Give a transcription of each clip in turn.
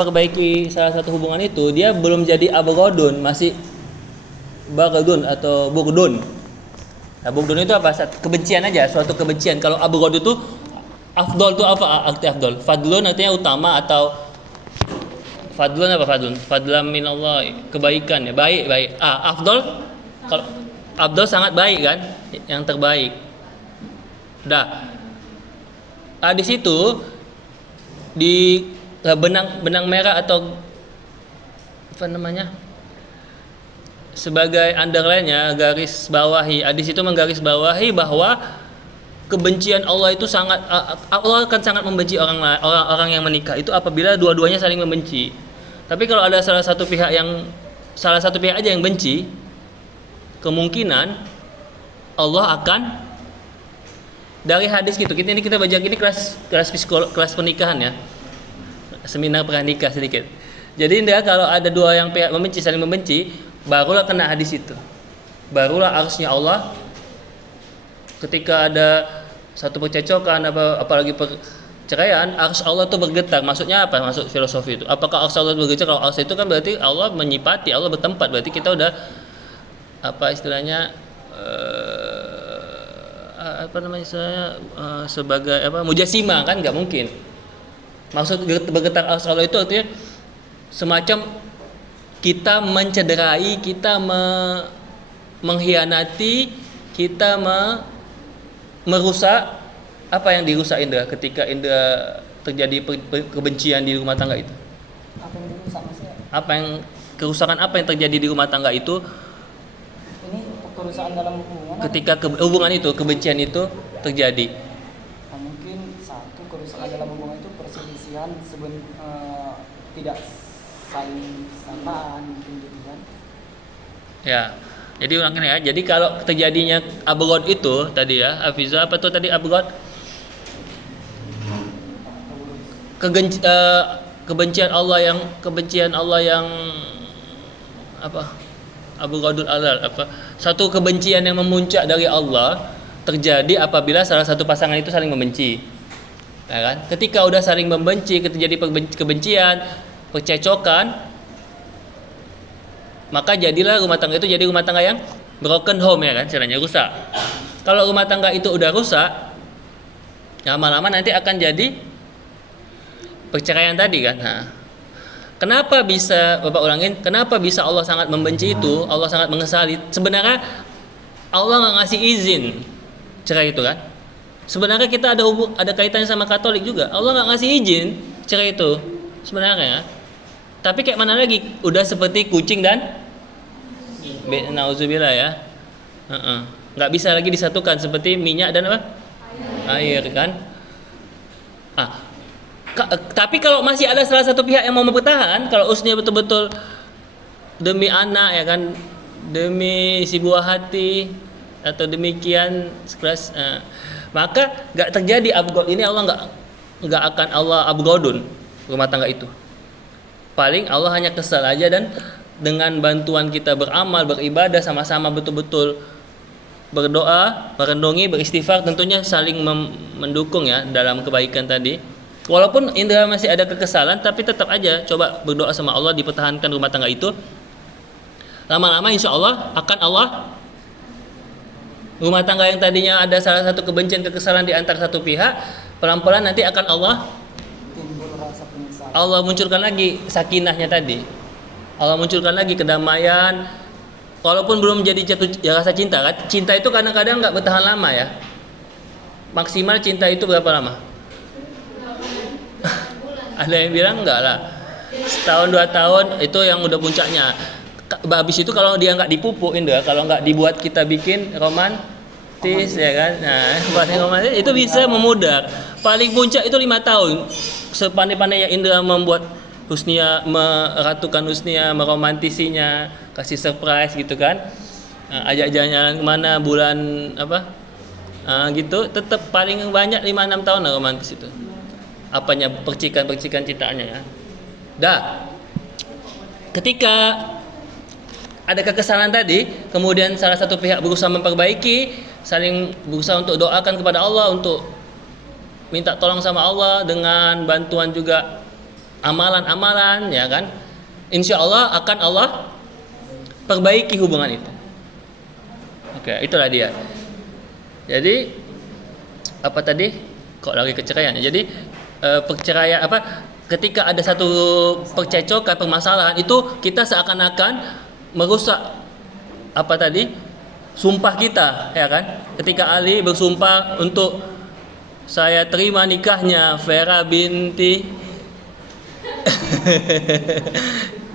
perbaiki salah satu hubungan itu, dia belum jadi abghadun, masih baghdun atau bughdun. Nah, bughdun itu apa? Kebencian aja, suatu kebencian. Kalau abghad itu afdol itu apa arti afdol? Fadlun artinya utama, atau fadlun apa fadlun? Fadlan minallah, kebaikan ya, baik. Afdol, kalau afdol sangat baik kan, yang terbaik. Dah. Di situ di benang merah atau apa namanya? Sebagai underline-nya, garis bawahi. Di situ menggaris bawahi bahwa kebencian Allah itu sangat, Allah akan sangat membenci orang yang menikah itu apabila dua-duanya saling membenci. Tapi kalau ada salah satu pihak aja yang benci, kemungkinan Allah akan, dari hadis gitu. Kita baca gini kelas pernikahan ya. Seminar pernikah sedikit. Jadi kalau ada dua yang pihak membenci saling membenci, barulah kena hadis itu. Barulah arsy-nya Allah ketika ada satu percecokan, apalagi perceraian, arsy Allah itu bergetar. Maksudnya apa? Masuk filosofi itu. Apakah arsy Allah bergetar? Kalau arsy itu kan berarti Allah menyipati, Allah bertempat. Berarti kita udah apa istilahnya sebagai mujassimah kan, nggak mungkin. Maksud bergetar arsy Allah itu artinya semacam kita mencederai, kita mengkhianati, kita merusak apa yang dirusak Indra ketika Indra terjadi kebencian di rumah tangga itu. Apa yang dirusak maksudnya? Kerusakan apa yang terjadi di rumah tangga itu? Ini kerusakan dalam hubungan. Ketika hubungan itu, kebencian itu terjadi. Nah, mungkin satu kerusakan dalam hubungan itu perselisihan tidak saling samaan mungkin gitu kan. Ya. Jadi ulangin ya. Jadi kalau terjadinya abghad itu tadi ya, Hafiza apa tuh tadi abghad? Kebencian Allah yang apa? Abghadul alal apa? Satu kebencian yang memuncak dari Allah terjadi apabila salah satu pasangan itu saling membenci. Ya kan? Ketika udah saling membenci, terjadi kebencian, percecokan, maka jadilah rumah tangga itu jadi rumah tangga yang broken home ya kan, caranya rusak. Kalau rumah tangga itu udah rusak, lama-lama nanti akan jadi perceraian tadi kan. Nah, kenapa bisa Bapak ulangin? Kenapa bisa Allah sangat membenci itu? Allah sangat mengesali. Sebenarnya Allah nggak ngasih izin cerai itu kan. Sebenarnya kita ada kaitannya sama Katolik juga. Allah nggak ngasih izin cerai itu sebenarnya. Tapi kayak mana lagi? Udah seperti kucing dan nauzubillah ya. Nggak bisa lagi disatukan seperti minyak dan apa? Air kan. Tapi kalau masih ada salah satu pihak yang mau bertahan, kalau usnya betul-betul demi anak ya kan, demi si buah hati atau demikian sekelas, maka nggak terjadi abghad ini. Allah nggak akan Allah abghadun rumah tangga itu. Paling Allah hanya kesal aja, dan dengan bantuan kita beramal, beribadah sama-sama betul-betul berdoa, merenungi, beristighfar, tentunya saling mendukung ya dalam kebaikan tadi. Walaupun Indra masih ada kekesalan, tapi tetap aja coba berdoa sama Allah, dipertahankan rumah tangga itu. Lama-lama insya Allah akan rumah tangga yang tadinya ada salah satu kebencian, kekesalan di antara satu pihak, pelan-pelan nanti akan Allah munculkan lagi sakinahnya tadi. Allah munculkan lagi kedamaian. Walaupun belum menjadi rasa cinta kan. Cinta itu kadang-kadang nggak bertahan lama ya. Maksimal cinta itu berapa lama? Ada yang bilang enggak lah. Setahun 2 tahun itu yang udah puncaknya. Habis itu kalau dia nggak dipupuk Indra, kalau nggak dibuat kita bikin romantis ya kan. Nah, bahasa romantis itu bisa memudar. Paling puncak itu 5 tahun. Sepandai-pandainya Indra membuat Husnia, meratukan Husnia, meromantisinya, kasih surprise gitu kan, ajak jalan-jalan kemana, bulan apa, gitu, tetap paling banyak 5-6 tahun lah romantis itu. Apanya percikan cintaannya ya. Ketika ada kekesalan tadi, kemudian salah satu pihak berusaha memperbaiki, saling berusaha untuk doakan kepada Allah, untuk minta tolong sama Allah dengan bantuan juga amalan-amalan, ya kan, insya Allah akan Allah perbaiki hubungan itu. Oke, itulah dia. Jadi apa tadi? Kok lagi keceraian? Jadi perceraian apa? Ketika ada satu percecokan, permasalahan itu kita seakan-akan merusak apa tadi? Sumpah kita, ya kan? Ketika Ali bersumpah untuk saya terima nikahnya Vera binti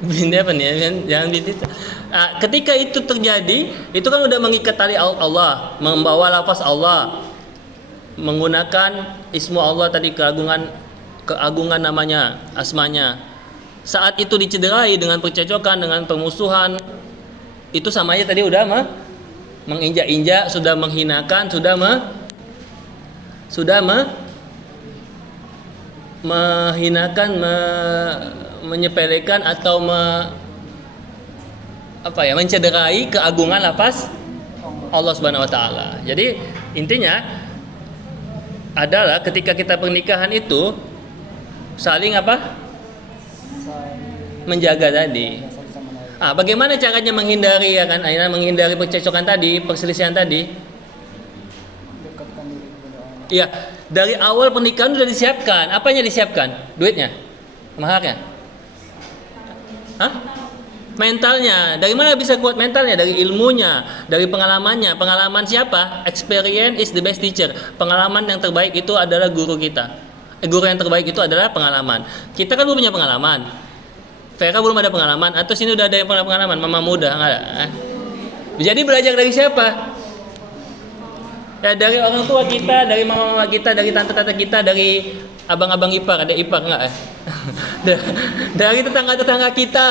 binti apa nih? Jangan binti. Nah, ketika itu terjadi, itu kan udah mengikat tali Allah, membawa lafaz Allah, menggunakan ismu Allah tadi, keagungan namanya, asmanya. Saat itu dicederai dengan percecokan, dengan permusuhan, itu sama aja tadi udah menginjak-injak, sudah menghinakan, menghinakan, menyepelekan atau mencederai keagungan lafaz Allah Subhanahu wa taala. Jadi intinya adalah ketika kita pernikahan itu saling menjaga tadi. Bagaimana caranya menghindari, ya kan? Menghindari percecokan tadi, perselisihan tadi. Dekatkan diri kepada Allah. Iya, dari awal pernikahan sudah disiapkan. Apanya disiapkan? Duitnya? Maharnya? Hah? Mentalnya. Dari mana bisa kuat mentalnya? Dari ilmunya, dari pengalamannya. Pengalaman siapa? Experience is the best teacher. Pengalaman yang terbaik itu adalah guru kita. Guru yang terbaik itu adalah pengalaman. Kita kan belum punya pengalaman. Vera belum ada pengalaman. Atau sini udah ada yang pengalaman? Mama muda nggak ada. Jadi belajar dari siapa? Ya dari orang tua kita, dari mama-mama kita, dari tante-tante kita, dari abang-abang ipar, ada ipar nggak ya? Dari tetangga-tetangga kita.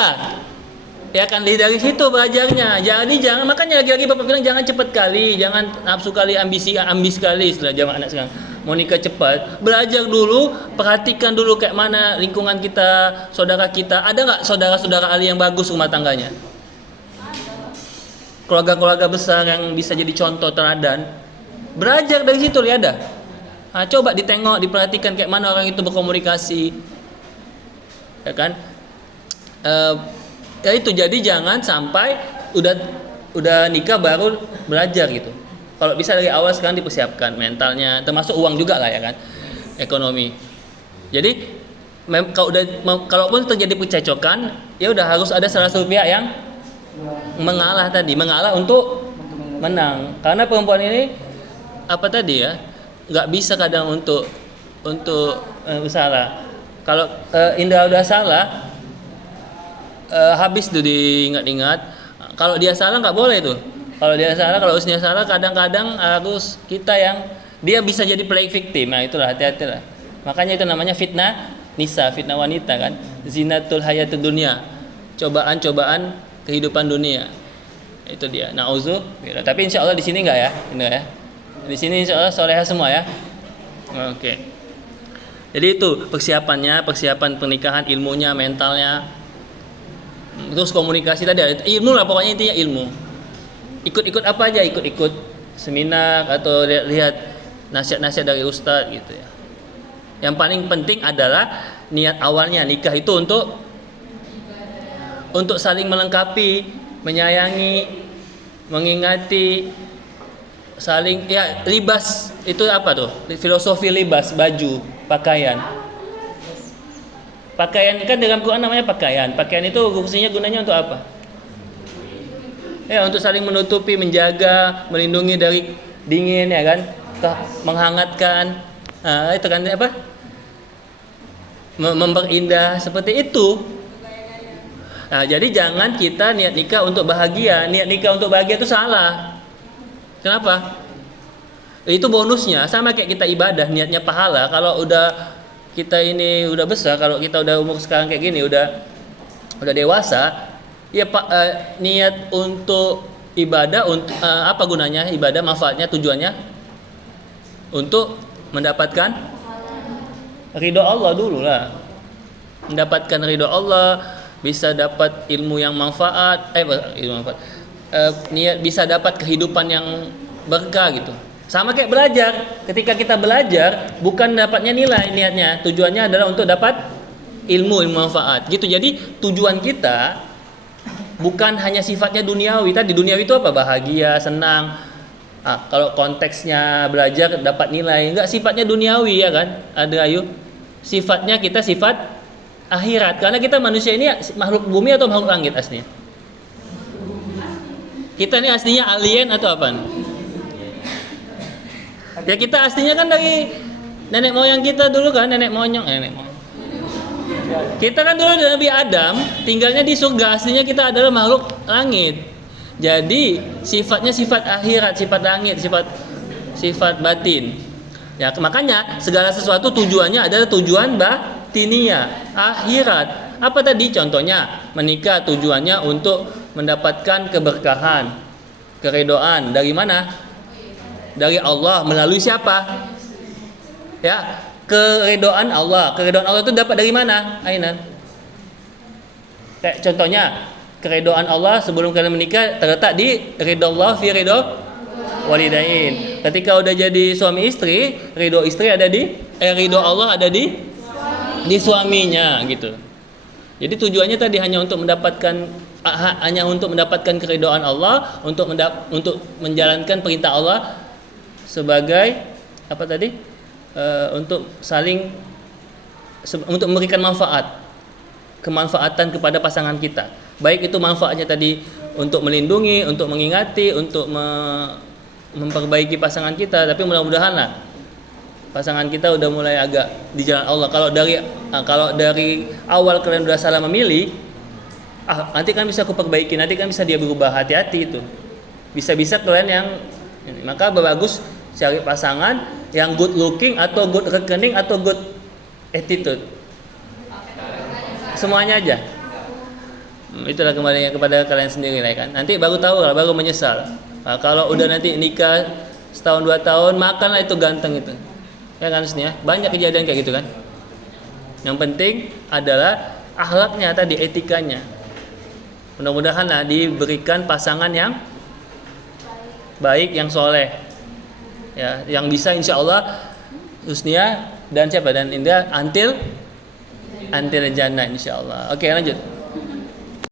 Ya kan, dari situ belajarnya. Jadi jangan, makanya lagi-lagi Bapak bilang jangan cepat kali, jangan nafsu kali, ambis kali istilah zaman anak sekarang. Mau nikah cepat, belajar dulu, perhatikan dulu kayak mana lingkungan kita, saudara kita. Ada nggak saudara-saudara Ali yang bagus rumah tangganya? Keluarga-keluarga besar yang bisa jadi contoh teladan. Belajar dari situ, lihat dah. Coba ditengok, diperhatikan kayak mana orang itu berkomunikasi. Ya kan? Ya itu, jadi jangan sampai udah nikah baru belajar gitu. Kalau bisa dari awal sekarang dipersiapkan mentalnya, termasuk uang juga lah, ya kan, ekonomi. Jadi kalaupun terjadi percecokan, ya udah harus ada salah satu pihak yang mengalah untuk menang. Karena perempuan ini apa tadi ya, nggak bisa kadang untuk salah. Kalau Indra udah salah, habis tuh diingat-ingat. Kalau dia salah nggak boleh tuh. Kalau Usnia salah, kadang-kadang harus kita yang dia bisa jadi play victim. Nah itulah, hati-hatilah. Makanya itu namanya fitnah nisa, fitnah wanita kan. Zinatul hayatud dunia, cobaan-cobaan kehidupan dunia. Itu dia. Nauzubillah. Tapi insya Allah di sini nggak ya, ya. Di sini insya Allah soleha semua ya. Oke. Jadi itu persiapan pernikahan, ilmunya, mentalnya. Terus komunikasi tadi ada ilmu lah, pokoknya intinya ilmu. Ikut apa aja, ikut seminar atau lihat nasihat-nasihat dari ustadz gitu ya. Yang paling penting adalah niat awalnya nikah itu untuk saling melengkapi, menyayangi, mengingati, saling ya. Libas itu apa tuh? Filosofi libas, baju, pakaian. Pakaian kan dalam Quran namanya pakaian. Pakaian itu fungsinya, gunanya untuk apa? Ya untuk saling menutupi, menjaga, melindungi dari dingin, ya kan? Menghangatkan. Itu kan apa? Memperindah, seperti itu. Nah, jadi jangan kita niat nikah untuk bahagia. Niat nikah untuk bahagia itu salah. Kenapa? Itu bonusnya sama kayak kita ibadah, niatnya pahala. Kalau kita ini udah besar, kalau kita udah umur sekarang kayak gini, udah dewasa, ya niat untuk ibadah, untuk apa gunanya ibadah, manfaatnya, tujuannya untuk mendapatkan ridho Allah dulu lah. Mendapatkan ridho Allah, bisa dapat ilmu yang manfaat, niat bisa dapat kehidupan yang berkah gitu. Sama kayak belajar. Ketika kita belajar, bukan dapatnya nilai, niatnya, tujuannya adalah untuk dapat ilmu manfaat gitu. Jadi tujuan kita bukan hanya sifatnya duniawi. Tadi duniawi itu apa? Bahagia, senang. Kalau konteksnya belajar dapat nilai, enggak sifatnya duniawi ya kan? Ada ayo. Sifatnya kita sifat akhirat. Karena kita manusia ini makhluk bumi atau makhluk langit aslinya? Kita ini aslinya alien atau apa? Ya kita aslinya kan dari nenek moyang kita dulu kan, nenek moyang. Kita kan dulu dari Nabi Adam, tinggalnya di surga, aslinya kita adalah makhluk langit. Jadi sifatnya sifat akhirat, sifat langit, sifat batin. Ya makanya segala sesuatu tujuannya adalah tujuan batinia, akhirat. Apa tadi contohnya? Menikah tujuannya untuk mendapatkan keberkahan, keridhaan dari mana? Dari Allah. Melalui siapa? Ya, keridhaan Allah. Keridhaan Allah itu dapat dari mana? Ainan. Kayak contohnya, keridhaan Allah sebelum kalian menikah terletak di ridho Allah fi ridho walidain. Ketika udah jadi suami istri, ridho istri ada di ridho Allah ada di suaminya gitu. Jadi tujuannya tadi hanya untuk mendapatkan keridhaan Allah, untuk menjalankan perintah Allah sebagai apa tadi? Untuk memberikan kemanfaatan kepada pasangan kita. Baik itu manfaatnya tadi untuk melindungi, untuk mengingati, untuk memperbaiki pasangan kita, tapi mudah-mudahan lah pasangan kita udah mulai agak di jalan Allah. Kalau dari awal kalian udah salah memilih, nanti kan bisa aku perbaiki, nanti kan bisa dia berubah, hati-hati itu. Bisa-bisa kalian yang maka bagus cari pasangan yang good looking atau good reckoning atau good attitude. Semuanya aja. Itulah kembalinya kepada kalian sendiri lah kan. Nanti baru tahu lah, baru menyesal. Kalau udah nanti nikah setahun 2 tahun, makanlah itu ganteng itu. Ya kan sebenarnya banyak kejadian kayak gitu kan. Yang penting adalah akhlaknya tadi, etikanya. Mudah-mudahan lah diberikan pasangan yang baik, yang soleh. Ya, yang bisa insyaallah husnia dan siapa dan indah until jannah insyaallah. Oke, lanjut.